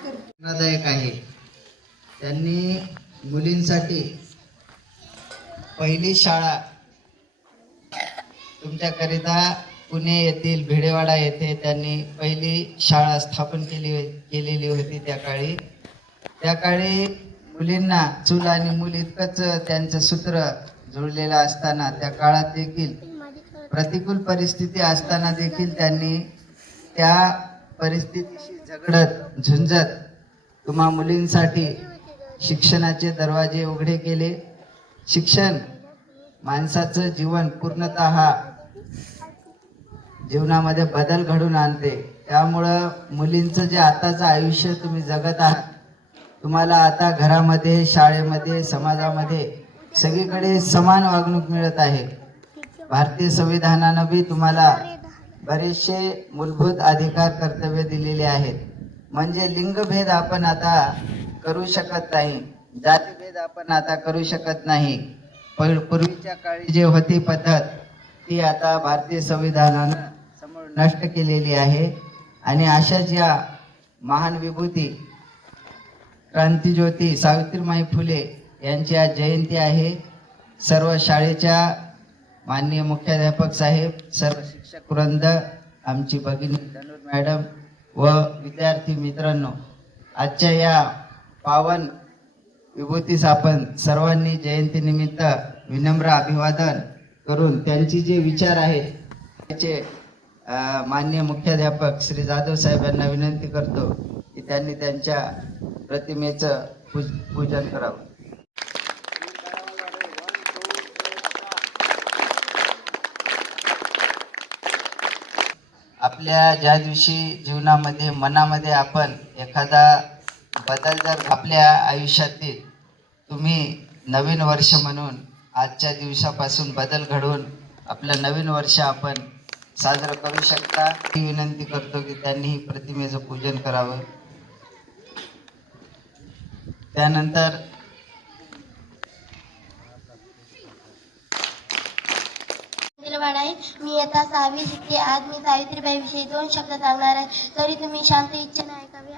प्रेरणादायक आहे त्यांनी मुलींसाठी पहिली शाळा तुमच्याकरिता पुणे येथील भिडेवाडा येथे त्यांनी पहिली शाळा स्थापन केली केलेली होती त्या काळी. त्या काळी मुलींना चूल आणि मूल इतकंच त्यांचं सूत्र जुळलेलं असताना त्या काळात देखील प्रतिकूल परिस्थिती असताना देखील त्यांनी त्या परिस्थितीशी झगडत झुंजत तुम्हा मुलींसाठी शिक्षणाचे दरवाजे उघडे केले. शिक्षण माणसाचं जीवन पूर्णत जीवनामध्ये बदल घडून आणते. त्यामुळं मुलींचं जे आताचं आयुष्य तुम्ही जगत आहात तुम्हाला आता घरामध्ये शाळेमध्ये समाजामध्ये सगळीकडे समान वागणूक मिळत आहे. भारतीय संविधानानं बी तुम्हाला बरेचसे मूलभूत अधिकार कर्तव्य दिलेले आहेत. म्हणजे लिंगभेद आपण आता करू शकत नाही. जातीभेद आपण आता करू शकत नाही. पण पूर्वीच्या काळी जे होती पद्धत ती आता भारतीय संविधानानं समोर नष्ट केलेली आहे. आणि अशाच या महान विभूती क्रांतीज्योती सावित्रीमाई फुले यांची आज जयंती आहे. सर्व शाळेच्या माननीय मुख्याध्यापक साहेब सर्व शिक्षक वृंद आमची भगिनी धनुर मॅडम व विद्यार्थी मित्रांनो आजच्या या पावन विभूतीस आपण सर्वांनी जयंतीनिमित्त विनम्र अभिवादन करून त्यांची जे विचार आहे त्याचे माननीय मुख्याध्यापक श्री जाधव साहेब यांना विनंती करतो की त्यांनी त्यांच्या प्रतिमेचं पूज पूजन करावं. आपल्या ज्या दिवशी जीवनामध्ये मनामध्ये आपण एखादा बदल जर आपल्या आयुष्यातील तुम्ही नवीन वर्ष म्हणून आजच्या दिवसापासून बदल घडवून आपलं नवीन वर्ष आपण साजरं करू शकता ही विनंती करतो की त्यांनी ही प्रतिमेचं पूजन करावं. त्यानंतर इयत्ता आता सहावी शिकते आज मी सावित्रीबाईविषयी दोन शब्द सांगणार आहे. तरी तुम्ही शांत इच्छा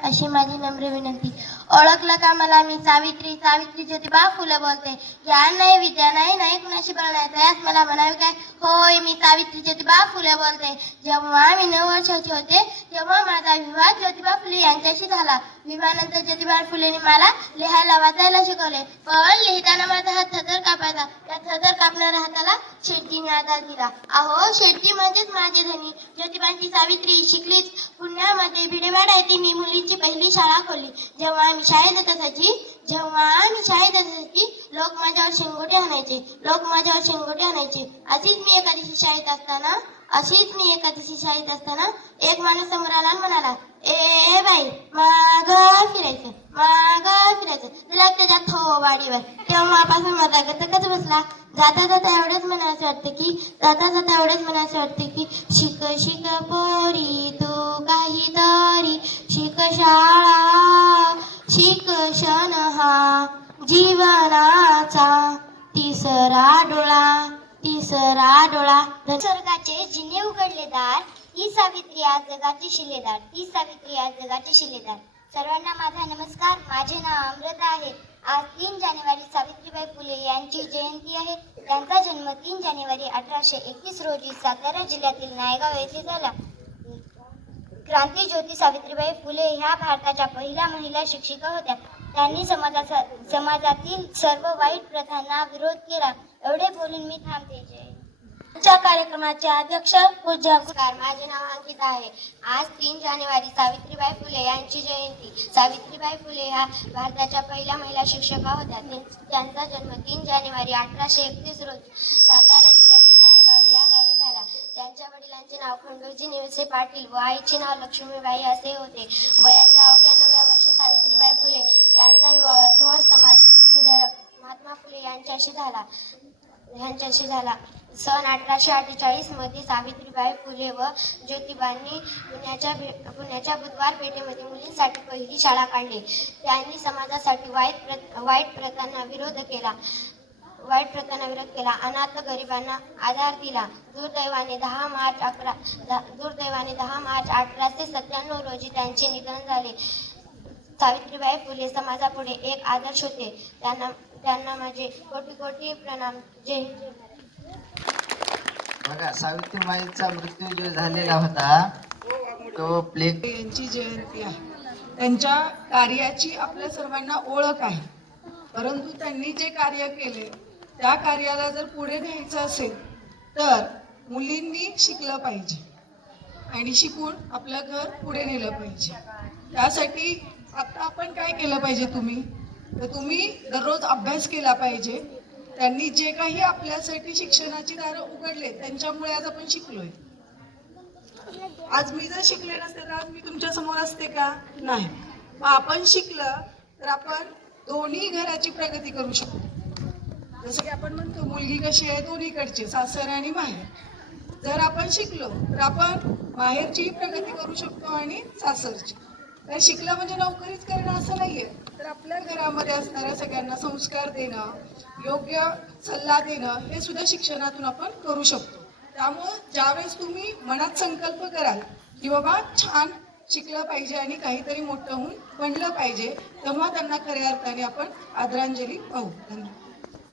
अशी माझी नम्र विनंती. ओळखलं का मला मी? सावित्री सावित्री ज्योतिबा फुलं बोलते. ज्ञान नाही विद्या नाही नाही कुणाशी बळ यास मला म्हणावे काय? होय मी सावित्री ज्योतिबा फुले बोलते. जेव्हा मी नऊ वर्षाचे होते तेव्हा माझा विवाह ज्योतिबा फुले यांच्याशी झाला. विवाहानंतर ज्योतिबा फुलेने मला लिहायला वाचायला शिकवले. पण लिहिताना माझा हात थदर कापायचा. त्या थदर कापणाऱ्या हाताला शेट्टीने आधार दिला. अहो शेट्टी म्हणजेच माझे धनी. ज्योतिबांची सावित्री शिकलीच. पुण्यामध्ये भिडेवाडा येथे मी मुलीची पहिली शाळा खोलली. जेव्हा आम्ही शाळेत येत असायची जेव्हा आम्ही शाळेत येत असायची लोक माझ्यावर शेंगोटे आणायचे. लोक माझ्यावर शेंगोटे आणायचे. अशीच मी एका दिवशी शाळेत असताना अशीच मी एका दिवशी शाळेत असताना एक माणूस समोर आला म्हणाला ए बाई माग फिरायचं माग फिरायचं. तुला त्याच्या थोबाडीवर हो, तेव्हापासून माझा गतकच बसला. जाता जाता एवढंच म्हणायचं वाटतं की जाता जाता एवढंच म्हणायचं वाटतं की शिक शिक पोरी तू काही तरी शाळा शिक्षण हा जीवनाचा तिसरा डोळा तिसरा डोळा. निसर्गाचे जिने उघडले दार ती सावित्री आज जगाची शिलेदार ती सावित्री आज जगाची शिलेदार. सर्वांना माझा नमस्कार माझे नाव अमृता आहे. आज तीन जानेवारी सावित्रीबाई फुले यांची जयंती आहे. त्यांचा जन्म तीन जानेवारी अठराशे एकतीस रोजी सातारा जिल्ह्यातील नायगाव येथे झाला. क्रांती ज्योती सावित्रीबाई फुले ह्या भारताच्या पहिल्या महिला शिक्षिका होत्या. त्यांनी समाजाचा समाजातील सर्व वाईट प्रथांना विरोध केला. एवढे बोलून मी थांबते. जय आजच्या कार्यक्रमाचे अध्यक्ष पूजा नमस्कार माझे नाव अंकिता आहे. आज तीन जानेवारी सावित्रीबाई फुले यांची जयंती. सावित्रीबाई फुले ह्या भारताच्या पहिल्या महिला शिक्षका होत्या. त्यां- त्यांचा जन्म तीन जानेवारी अठराशे एकतीस रोजी सातारा जिल्ह्यात नायगाव या गावी झाला त्यांच्या वडिलांचे नाव खंडोजी निवसे पाटील व आईचे नाव लक्ष्मीबाई असे होते. वयाच्या अवघ्या नव्या वर्षी सावित्रीबाई फुले यांचा विवाह थोर समाज सुधारक महात्मा फुले यांच्याशी झाला. यांच्याशी झाला. सन अठराशे अठ्ठेचाळीसमध्ये सावित्रीबाई फुले व ज्योतिबांनी पुण्याच्या भे- पुण्याच्या बुधवार पेठेमध्ये मुलींसाठी पहिली शाळा काढली. त्यांनी समाजासाठी वाईट प्र वाईट प्रथांना विरोध केला. वाईट प्रथांना विरोध केला. अनाथ गरिबांना आधार दिला. दुर्दैवाने दहा मार्च अकरा दुर्दैवाने दहा मार्च अठराशे सत्त्याण्णव रोजी त्यांचे निधन झाले. सावित्रीबाई फुले समाजापुढे एक आदर्श होते. त्यांना त्यांना माझे कोटी कोटी प्रणाम. जय बघा सावित्रीबाईचा मृत्यू जो झालेला होता तो प्ले यांची जयंती आहे. त्यांच्या कार्याची आपल्या सर्वांना ओळख आहे. परंतु त्यांनी जे कार्य केले त्या कार्याला जर पुढे न्यायचं असेल तर मुलींनी शिकलं पाहिजे. आणि शिकून आपलं घर पुढे नेलं पाहिजे. त्यासाठी आता आपण काय केलं पाहिजे तुम्ही? तर तुम्ही दररोज अभ्यास केला पाहिजे. त्यांनी जे काही आपल्यासाठी शिक्षणाची दारं उघडले त्यांच्यामुळे आज आपण शिकलोय. आज मी जर शिकले नसते तर आज मी तुमच्यासमोर असते का? नाही. मग आपण शिकलं तर आपण दोन्ही घराची प्रगती करू शकतो. जसं की आपण म्हणतो मुलगी कशी आहे दोन्हीकडची सासर आणि माहेर. जर आपण शिकलो तर आपण माहेरचीही प्रगती करू शकतो आणि सासरची. तर शिकलं म्हणजे नोकरीच करणं असं नाही आहे तर आपल्या घरामध्ये असणाऱ्या सगळ्यांना संस्कार देणं योग्य सल्ला देणं हे सुद्धा शिक्षणातून आपण करू शकतो. त्यामुळं ज्यावेळेस तुम्ही मनात संकल्प कराल की बाबा छान शिकलं पाहिजे आणि काहीतरी मोठं होऊन बनलं पाहिजे तेव्हा त्यांना खऱ्या अर्थाने आपण आदरांजली पाहू. धन्यवाद.